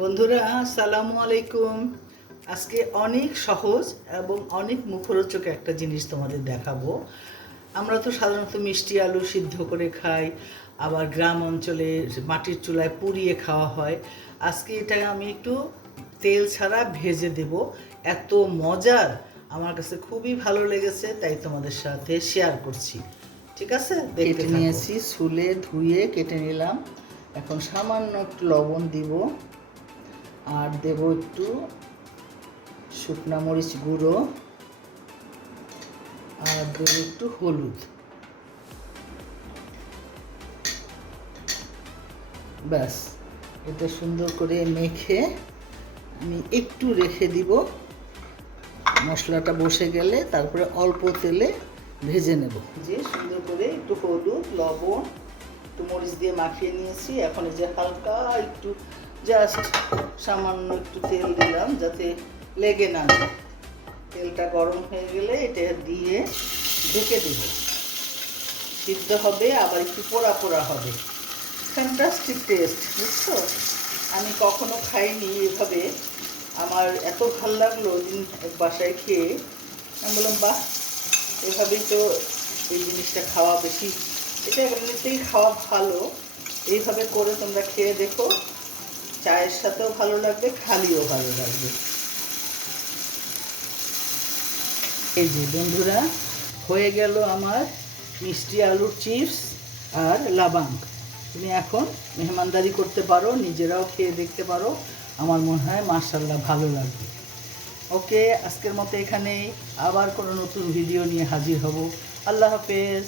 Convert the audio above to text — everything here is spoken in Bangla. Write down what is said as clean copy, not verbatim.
বন্ধুরা আসসালামু আলাইকুম। আজকে অনেক সহজ এবং অনেক মুখরোচক একটা জিনিস তোমাদের দেখাবো। আমরা তো সাধারণত মিষ্টি আলু সিদ্ধ করে খাই, আবার গ্রাম অঞ্চলে মাটির চুলায় পুড়িয়ে খাওয়া হয়। আজকে এটা আমি একটু তেল ছাড়া ভেজে দেব। এত মজার, আমার কাছে খুবই ভালো লেগেছে, তাই তোমাদের সাথে শেয়ার করছি। ঠিক আছে, কেটে নিয়েছি, ছুলে ধুয়ে কেটে নিলাম। এখন সামান্য একটু লবণ দিব, আর দেব একটু শুকনা মরিচ গুঁড়ো, আর দেব একটু হলুদ। ব্যাস, এটা সুন্দর করে মেখে আমি একটু রেখে দিব। মশলাটা বসে গেলে তারপরে অল্প তেলে ভেজে নেব। যে সুন্দর করে একটু হলুদ, লবণ, একটু মরিচ দিয়ে মাখিয়ে নিয়েছি। এখন এই যে হালকা একটু জাস্ট সামান্য একটু তেল দিলাম যাতে লেগে না যায়। তেলটা গরম হয়ে গেলে এটা দিয়ে ঢেকে দেব। সিদ্ধ হবে, আবার একটু পোড়া পোড়া হবে। ফ্যান্টাস্টিক টেস্ট, বুঝছো? আমি কখনো খাইনি এভাবে। আমার এত ভাল লাগলো দিন বাসায় খেয়ে। আমি বললাম বাহ, এভাবেই তো এই জিনিসটা খাওয়া বেশি, এটা এমনিতেই খাওয়া ভালো। এইভাবে করে তোমরা খেয়ে দেখো, চায়ের সাথেও ভালো লাগবে, খালিও ভালো লাগবে। এই যে বন্ধুরা, হয়ে গেল আমার মিষ্টি আলুর চিপস আর লাবাং। তুমি এখন মেহমানদারি করতে পারো, নিজেরাও খেয়ে দেখতে পারো। আমার মনে হয় মাশাআল্লাহ ভালো লাগবে। ওকে, আজকের মতো এখানেই। আবার কোনো নতুন ভিডিও নিয়ে হাজির হব। আল্লাহ হাফেজ।